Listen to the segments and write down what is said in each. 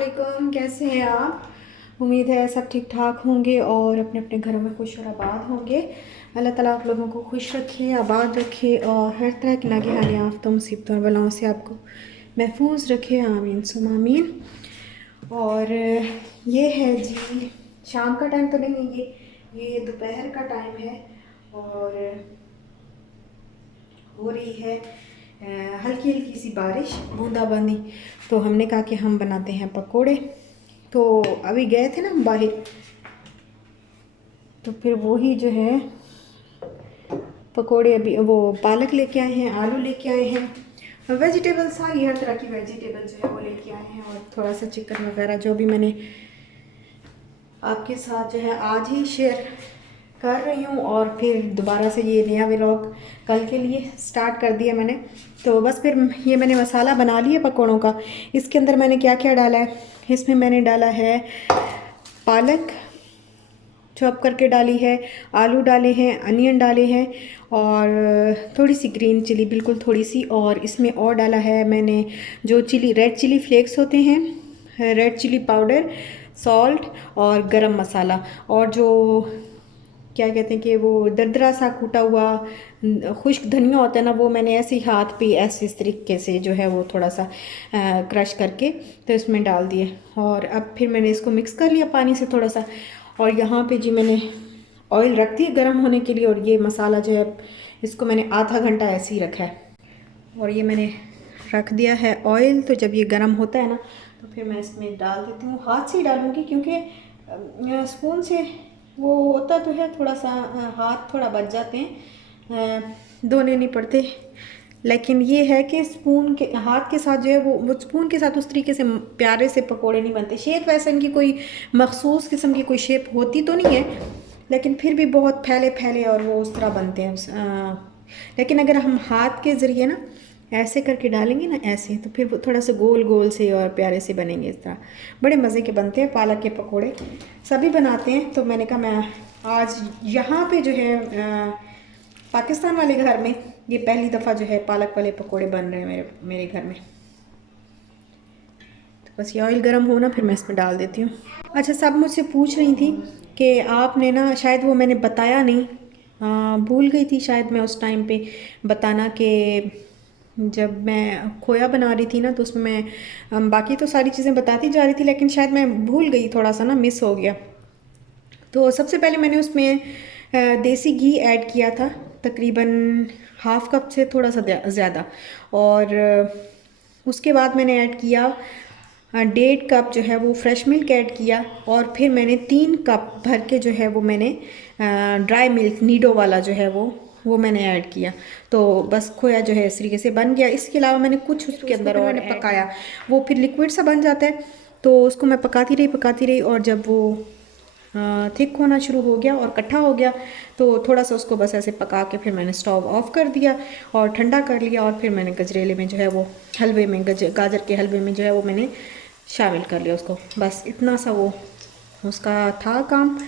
वालेकुम, कैसे हैं आप। उम्मीद है सब ठीक ठाक होंगे और अपने अपने घरों में खुश और आबाद होंगे। अल्लाह ताला आप लोगों को खुश रखे, आबाद रखे और हर तरह की नागहानी आफ़तों मुसीबतों और बलाओं से आपको महफूज रखे। आमीन सुम आमीन। और ये है जी शाम का टाइम तो नहीं है, ये दोपहर का टाइम है और हो रही है हल्की हल्की सी बारिश, बूंदाबांदी। तो हमने कहा कि हम बनाते हैं पकोड़े। तो अभी गए थे ना बाहर, तो फिर वही जो है पकोड़े, अभी वो पालक लेके आए हैं, आलू लेके आए हैं, वेजिटेबल्स सारी हर तरह की वेजिटेबल जो है वो लेके आए हैं और थोड़ा सा चिकन वगैरह जो भी मैंने आपके साथ जो है आज ही शेयर कर रही हूँ। और फिर दोबारा से ये नया व्लॉग कल के लिए स्टार्ट कर दिया मैंने। तो बस फिर ये मैंने मसाला बना लिया पकौड़ों का। इसके अंदर मैंने क्या क्या डाला है, इसमें मैंने डाला है पालक चॉप करके डाली है, आलू डाले हैं, अनियन डाले हैं और थोड़ी सी ग्रीन चिली, बिल्कुल थोड़ी सी। और इसमें और डाला है मैंने जो चिली, रेड चिली फ्लेक्स होते हैं, रेड चिली पाउडर, सॉल्ट और गरम मसाला। और जो क्या कहते हैं कि वो दरदरा सा कूटा हुआ खुश्क धनिया होता है ना, वो मैंने ऐसे ही हाथ पे ऐसे इस तरीके से जो है वो थोड़ा सा क्रश करके तो इसमें डाल दिए। और अब फिर मैंने इसको मिक्स कर लिया पानी से थोड़ा सा। और यहाँ पे जी मैंने ऑयल रख दिया गर्म होने के लिए और ये मसाला जो है इसको मैंने आधा घंटा ऐसे ही रखा है। और ये मैंने रख दिया है ऑयल। तो जब ये गर्म होता है ना तो फिर मैं इसमें डाल देती हूँ, हाथ से ही डालूँगी क्योंकि स्पून से वो होता तो है थोड़ा सा, हाथ थोड़ा बच जाते हैं, धोने नहीं पड़ते। लेकिन ये है कि स्पून के हाथ के साथ जो है वो स्पून के साथ उस तरीके से प्यारे से पकोड़े नहीं बनते। शेप वैसे इनकी कोई मखसूस किस्म की कोई शेप होती तो नहीं है, लेकिन फिर भी बहुत फैले फैले और वो उस तरह बनते हैं। लेकिन अगर हम हाथ के ज़रिए ना ऐसे करके डालेंगे ना ऐसे, तो फिर वो थोड़ा सा गोल गोल से और प्यारे से बनेंगे। इस तरह बड़े मज़े के बनते हैं पालक के पकोड़े, सभी बनाते हैं। तो मैंने कहा मैं आज यहाँ पे जो है पाकिस्तान वाले घर में ये पहली दफ़ा जो है पालक वाले पकोड़े बन रहे हैं मेरे घर में। तो बस ये ऑयल गर्म हो ना फिर मैं इसमें डाल देती हूँ। अच्छा, सब मुझसे पूछ रही थी कि आपने ना, शायद वो मैंने बताया नहीं, भूल गई थी शायद मैं उस टाइम पे बताना कि जब मैं खोया बना रही थी ना तो उसमें मैं बाकी तो सारी चीज़ें बताती जा रही थी, लेकिन शायद मैं भूल गई, थोड़ा सा ना मिस हो गया। तो सबसे पहले मैंने उसमें देसी घी ऐड किया था, तकरीबन हाफ़ कप से थोड़ा सा ज़्यादा। और उसके बाद मैंने ऐड किया 1.5 कप जो है वो फ्रेश मिल्क ऐड किया। और फिर मैंने 3 कप भर के जो है वो मैंने ड्राई मिल्क नीडो वाला जो है वो मैंने ऐड किया। तो बस खोया जो है इस तरीके से बन गया। इसके अलावा मैंने कुछ उसके अंदर और मैंने पकाया, वो फिर लिक्विड सा बन जाता है। तो उसको मैं पकाती रही और जब वो थिक होना शुरू हो गया और इकट्ठा हो गया तो थोड़ा सा उसको बस ऐसे पका के फिर मैंने स्टोव ऑफ कर दिया और ठंडा कर लिया। और फिर मैंने गजरेले में जो है वो हलवे में गाजर के हलवे में जो है वो मैंने शामिल कर लिया उसको। बस इतना सा वो उसका था काम।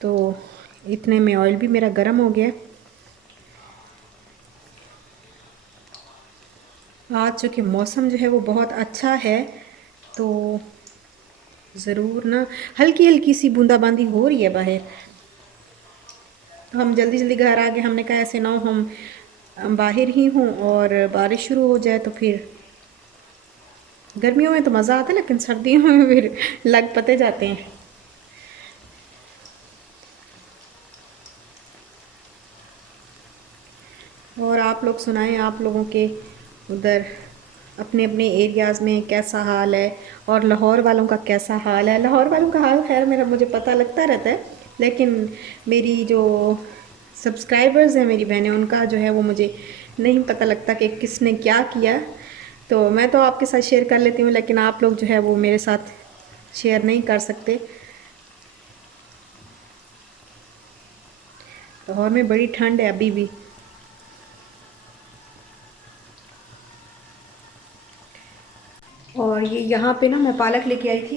तो इतने में ऑयल भी मेरा गर्म हो गया। आज चूँकि मौसम जो है वो बहुत अच्छा है तो ज़रूर ना हल्की हल्की सी बूंदाबांदी हो रही है बाहर। तो हम जल्दी जल्दी घर आ गए। हमने कहा ऐसे ना हो हम बाहर ही हों और बारिश शुरू हो जाए। तो फिर गर्मियों में तो मज़ा आता है, लेकिन सर्दियों में फिर लग पते जाते हैं। और आप लोग सुनाएं, आप लोगों के उधर अपने अपने एरियाज़ में कैसा हाल है और लाहौर वालों का कैसा हाल है। लाहौर वालों का हाल खैर मेरा मुझे पता लगता रहता है, लेकिन मेरी जो सब्सक्राइबर्स हैं, मेरी बहनें, उनका जो है वो मुझे नहीं पता लगता कि किसने क्या किया। तो मैं तो आपके साथ शेयर कर लेती हूँ, लेकिन आप लोग जो है वो मेरे साथ शेयर नहीं कर सकते। लाहौर में बड़ी ठंड है अभी भी। और ये यहाँ पे ना मैं पालक लेके आई थी,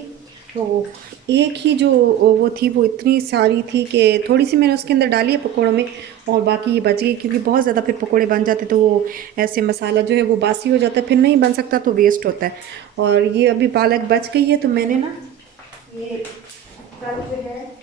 तो एक ही जो वो थी वो इतनी सारी थी कि थोड़ी सी मैंने उसके अंदर डाली है पकौड़ों में, और बाकी ये बच गई, क्योंकि बहुत ज़्यादा फिर पकोड़े बन जाते तो वो ऐसे मसाला जो है वो बासी हो जाता है, फिर नहीं बन सकता तो वेस्ट होता है। और ये अभी पालक बच गई है, तो मैंने ना ये कल जो है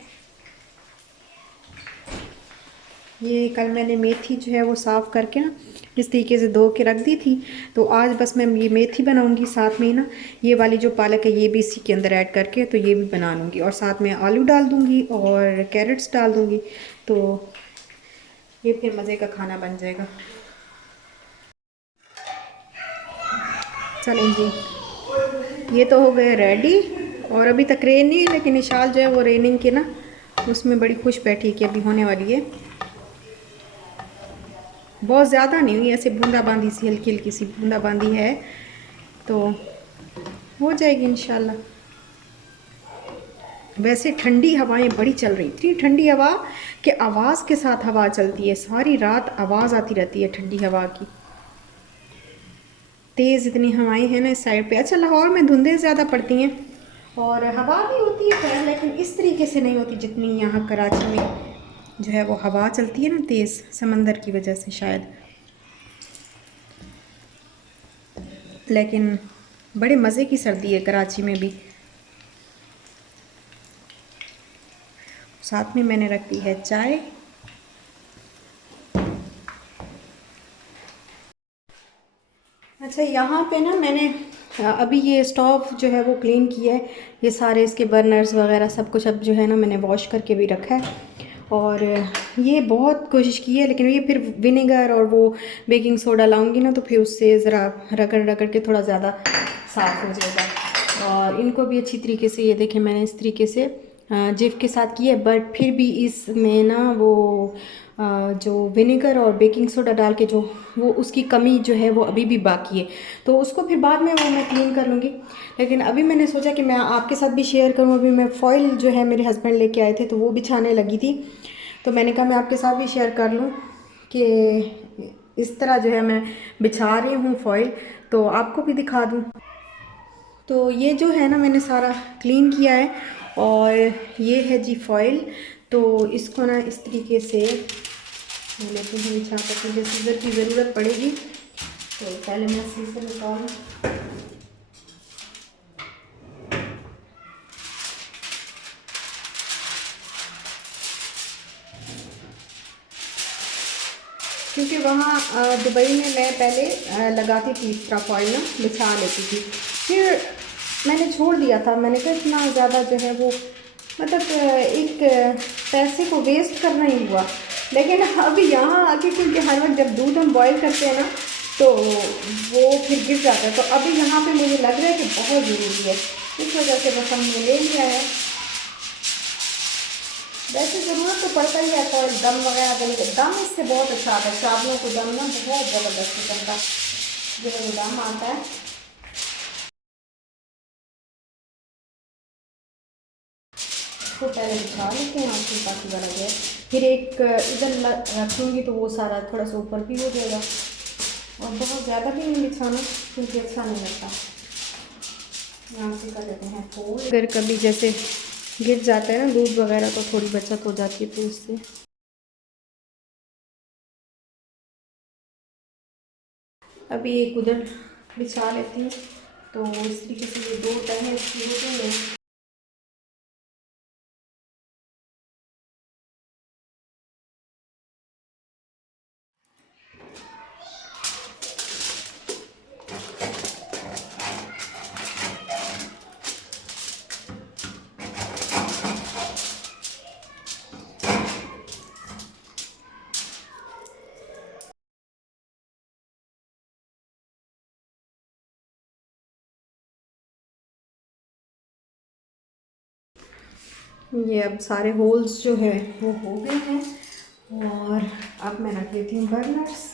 ये कल मैंने मेथी जो है वो साफ़ करके ना इस तरीके से धो के रख दी थी। तो आज बस मैं ये मेथी बनाऊंगी, साथ में ही ना ये वाली जो पालक है ये भी इसी के अंदर ऐड करके तो ये भी बना लूँगी, और साथ में आलू डाल दूँगी और कैरेट्स डाल दूँगी, तो ये फिर मज़े का खाना बन जाएगा। चलें जी, ये तो हो गए रेडी, और अभी तक रेन नहीं है, लेकिन इशाल जो है वो रेनिंग के ना उसमें बड़ी खुश बैठी कि अभी होने वाली है। बहुत ज़्यादा नहीं हुई, ऐसे बूंदाबांदी सी, हल्की हल्की सी बूंदाबांदी है, तो हो जाएगी इंशाल्लाह। वैसे ठंडी हवाएं बड़ी चल रही, इतनी ठंडी हवा कि आवाज़ के साथ हवा चलती है, सारी रात आवाज़ आती रहती है ठंडी हवा की, तेज़ इतनी हवाएं हैं ना इस साइड पे। अच्छा, लाहौर में धुंधें ज़्यादा पड़ती हैं और हवा भी होती है खैर, लेकिन इस तरीके से नहीं होती जितनी यहाँ कराची में जो है वो हवा चलती है ना तेज़, समंदर की वजह से शायद। लेकिन बड़े मज़े की सर्दी है कराची में भी। साथ में मैंने रख दी है चाय। अच्छा, यहाँ पे ना मैंने अभी ये स्टोव जो है वो क्लीन किया है, ये सारे इसके बर्नर्स वगैरह सब कुछ अब जो है ना मैंने वॉश करके भी रखा है। और ये बहुत कोशिश की है, लेकिन ये फिर विनेगर और वो बेकिंग सोडा लाऊंगी ना तो फिर उससे ज़रा रगड़ रगड़ के थोड़ा ज़्यादा साफ़ हो जाएगा। और इनको भी अच्छी तरीके से, ये देखें मैंने इस तरीके से जिप के साथ की है, बट फिर भी इसमें ना वो जो विनेगर और बेकिंग सोडा डाल के जो वो उसकी कमी जो है वो अभी भी बाकी है, तो उसको फिर बाद में वो मैं क्लीन कर लूँगी। लेकिन अभी मैंने सोचा कि मैं आपके साथ भी शेयर करूँ। अभी मैं फ़ॉइल जो है मेरे हस्बैंड लेके आए थे तो वो बिछाने लगी थी, तो मैंने कहा मैं आपके साथ भी शेयर कर लूँ कि इस तरह जो है मैं बिछा रही हूँ फ़ॉइल, तो आपको भी दिखा दूँ। तो ये जो है ना मैंने सारा क्लीन किया है, और ये है जी फॉइल। तो इसको ना इस तरीके से लेते हैं बिछा कर, मुझे सीज़र की ज़रूरत पड़ेगी, तो पहले मैं सीज़र निकालूँ। क्योंकि वहाँ दुबई में मैं पहले लगाती थी इस तरह फॉइल ना, बिछा लेती थी, फिर मैंने छोड़ दिया था। मैंने कहा इतना ज़्यादा जो है वो मतलब एक पैसे को वेस्ट करना ही हुआ। लेकिन अभी यहाँ आके क्योंकि हर वक्त जब दूध हम बॉईल करते हैं ना तो वो फिर गिर जाता है, तो अभी यहाँ पे मुझे लग रहा है कि बहुत ज़रूरी है, इस वजह से बस हमने ले लिया है। वैसे ज़रूरत तो पड़ता ही है फॉइल दम वगैरह देने के, दम इससे बहुत अच्छा आता है, चावलों को दम ना बहुत ज़बरदस्त किस्म का जो है वो दम आता है। इसको पहले बिछा लेते हैं और फिर बाकी वाला जो है फिर एक इधर रखूँगी तो वो सारा थोड़ा सा ऊपर भी हो जाएगा, और बहुत ज़्यादा भी नहीं बिछाना क्योंकि अच्छा नहीं लगता। यहाँ से कर लेते हैं फोल्ड, अगर कभी जैसे गिर जाता है ना दूध वगैरह तो थोड़ी बचत हो जाती है तो इससे। अभी एक उधर बिछा लेती हूँ, तो इस तरीके से ये दो तहें इसकी हो गई हैं। ये अब सारे होल्स जो है वो हो गए हैं, और अब मैं रख लेती हूँ बर्नर्स।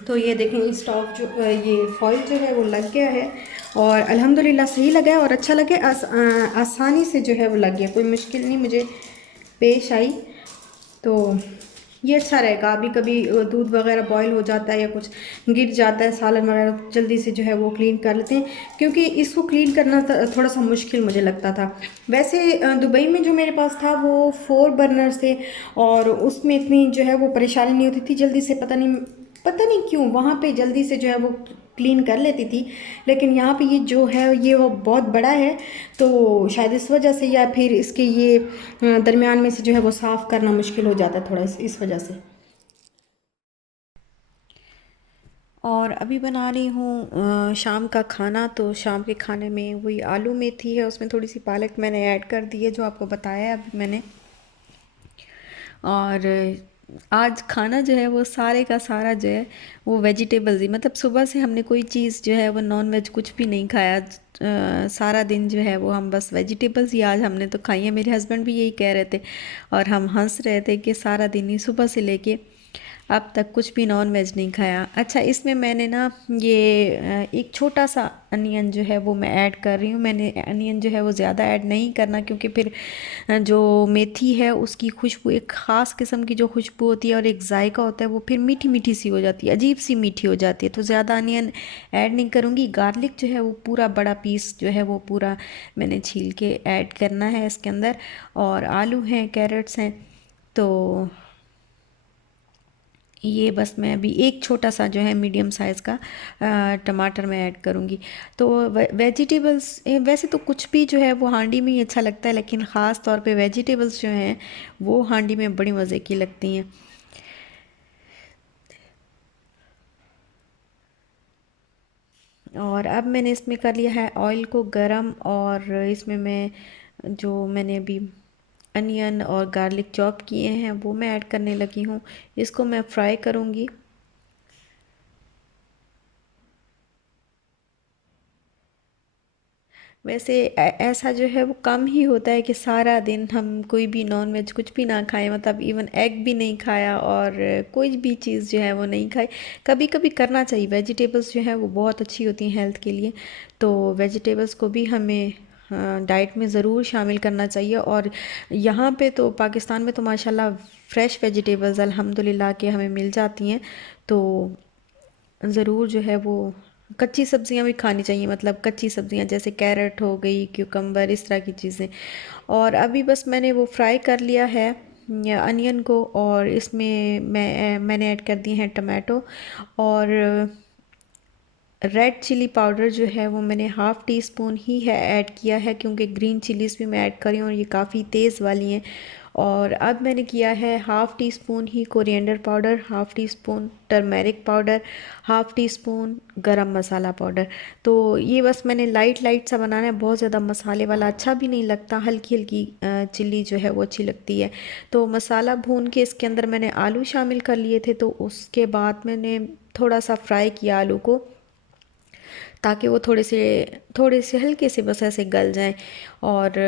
तो ये देखें स्टोव जो ये फॉइल जो है वो लग गया है और अल्हम्दुलिल्लाह सही लगा है और अच्छा लगे आसानी से जो है वो लग गया, कोई मुश्किल नहीं मुझे पेश आई। तो ये अच्छा रहेगा। अभी कभी दूध वगैरह बॉईल हो जाता है या कुछ गिर जाता है सालन वगैरह, जल्दी से जो है वो क्लीन कर लेते हैं, क्योंकि इसको क्लीन करना थोड़ा सा मुश्किल मुझे लगता था। वैसे दुबई में जो मेरे पास था वो 4 बर्नर से, और उसमें इतनी जो है वो परेशानी नहीं होती थी जल्दी से, पता नहीं क्यों वहाँ पे जल्दी से जो है वो क्लीन कर लेती थी। लेकिन यहाँ पे ये जो है ये वो बहुत बड़ा है, तो शायद इस वजह से या फिर इसके ये दरमियान में से जो है वो साफ़ करना मुश्किल हो जाता है थोड़ा, इस वजह से। और अभी बना रही हूँ शाम का खाना। तो शाम के खाने में वही आलू मेथी है, उसमें थोड़ी सी पालक मैंने ऐड कर दी है जो आपको बताया है अभी मैंने। और आज खाना जो है वो सारे का सारा जो है वो वेजिटेबल्स ही, मतलब सुबह से हमने कोई चीज़ जो है वो नॉन वेज कुछ भी नहीं खाया। सारा दिन जो है वो हम बस वेजिटेबल्स ही आज हमने तो खाई है। मेरे हस्बैंड भी यही कह रहे थे और हम हंस रहे थे कि सारा दिन ही सुबह से लेके अब तक कुछ भी नॉन वेज नहीं खाया। अच्छा, इसमें मैंने ना ये एक छोटा सा अनियन जो है वो मैं ऐड कर रही हूँ। मैंने अनियन जो है वो ज़्यादा ऐड नहीं करना, क्योंकि फिर जो मेथी है उसकी खुशबू, एक ख़ास किस्म की जो खुशबू होती है और एक जायका होता है, वो फिर मीठी मीठी सी हो जाती है, अजीब सी मीठी हो जाती है। तो ज़्यादा अनियन ऐड नहीं करूँगी। गार्लिक जो है वो पूरा बड़ा पीस जो है वो पूरा मैंने छील के ऐड करना है इसके अंदर। और आलू हैं, कैरेट्स हैं, तो ये बस मैं अभी एक छोटा सा जो है मीडियम साइज़ का टमाटर मैं ऐड करूँगी। तो वेजिटेबल्स वैसे तो कुछ भी जो है वो हांडी में ही अच्छा लगता है, लेकिन ख़ास तौर पे वेजिटेबल्स जो हैं वो हांडी में बड़ी मज़े की लगती हैं। और अब मैंने इसमें कर लिया है ऑयल को गरम, और इसमें मैं जो मैंने अभी अनियन और गार्लिक चॉप किए हैं वो मैं ऐड करने लगी हूँ। इसको मैं फ्राई करूँगी। वैसे ऐसा जो है वो कम ही होता है कि सारा दिन हम कोई भी नॉन वेज कुछ भी ना खाएं, मतलब इवन एग भी नहीं खाया और कोई भी चीज़ जो है वो नहीं खाई। कभी कभी करना चाहिए, वेजिटेबल्स जो है वो बहुत अच्छी होती हैं हेल्थ के लिए। तो वेजिटेबल्स को भी हमें डाइट में ज़रूर शामिल करना चाहिए। और यहाँ पे तो पाकिस्तान में तो माशाल्लाह फ़्रेश वेजिटेबल्स अल्हम्दुलिल्लाह के हमें मिल जाती हैं। तो ज़रूर जो है वो कच्ची सब्जियां भी खानी चाहिए, मतलब कच्ची सब्जियां जैसे कैरेट हो गई, क्यूकम्बर, इस तरह की चीज़ें। और अभी बस मैंने वो फ्राई कर लिया है अनियन को, और इसमें मैंने ऐड कर दिए हैं टमाटो। और रेड चिली पाउडर जो है वो मैंने हाफ़ टी स्पून ही है ऐड किया है, क्योंकि ग्रीन चिलीज़ भी मैं ऐड कर रही हूँ और ये काफ़ी तेज़ वाली हैं। और अब मैंने किया है हाफ़ टी स्पून ही coriander powder, half tea spoon turmeric powder, half tea spoon garam masala powder. तो ये बस मैंने लाइट लाइट सा बनाना है, बहुत ज़्यादा मसाले वाला अच्छा भी नहीं लगता, हल्की हल्की चिल्ली जो है वो अच्छी लगती है। तो मसाला भून के इसके अंदर मैंने आलू शामिल कर लिए थे, तो उसके बाद मैंने थोड़ा सा फ्राई किया आलू को, ताकि वो थोड़े से हल्के से बस ऐसे गल जाएं। और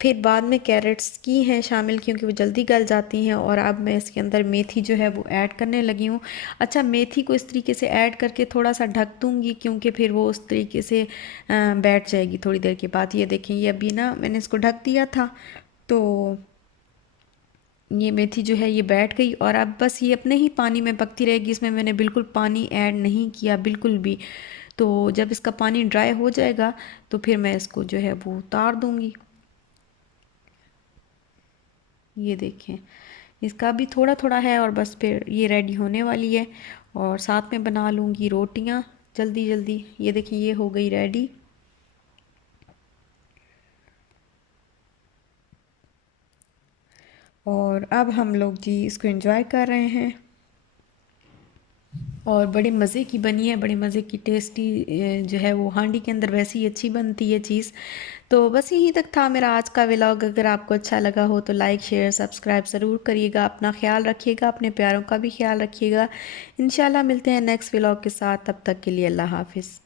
फिर बाद में कैरेट्स की हैं शामिल, क्योंकि वो जल्दी गल जाती हैं। और अब मैं इसके अंदर मेथी जो है वो ऐड करने लगी हूँ। अच्छा, मेथी को इस तरीके से ऐड करके थोड़ा सा ढक दूँगी, क्योंकि फिर वो उस तरीके से बैठ जाएगी थोड़ी देर के बाद। ये देखें, ये अभी ना मैंने इसको ढक दिया था, तो ये मेथी जो है ये बैठ गई। और अब बस ये अपने ही पानी में पकती रहेगी, इसमें मैंने बिल्कुल पानी ऐड नहीं किया बिल्कुल भी। तो जब इसका पानी ड्राई हो जाएगा तो फिर मैं इसको जो है वो उतार दूँगी। ये देखें, इसका भी थोड़ा थोड़ा है और बस फिर ये रेडी होने वाली है। और साथ में बना लूँगी रोटियाँ जल्दी जल्दी। ये देखिए, ये हो गई रेडी। और अब हम लोग जी इसको एंजॉय कर रहे हैं। और बड़े मज़े की बनी है, बड़े मज़े की टेस्टी जो है वो हांडी के अंदर वैसे ही अच्छी बनती है चीज़। तो बस यहीं तक था मेरा आज का व्लॉग। अगर आपको अच्छा लगा हो तो लाइक शेयर सब्सक्राइब ज़रूर करिएगा। अपना ख्याल रखिएगा, अपने प्यारों का भी ख्याल रखिएगा। इंशाल्लाह मिलते हैं नेक्स्ट व्लॉग के साथ, तब तक के लिए अल्लाह हाफिज़।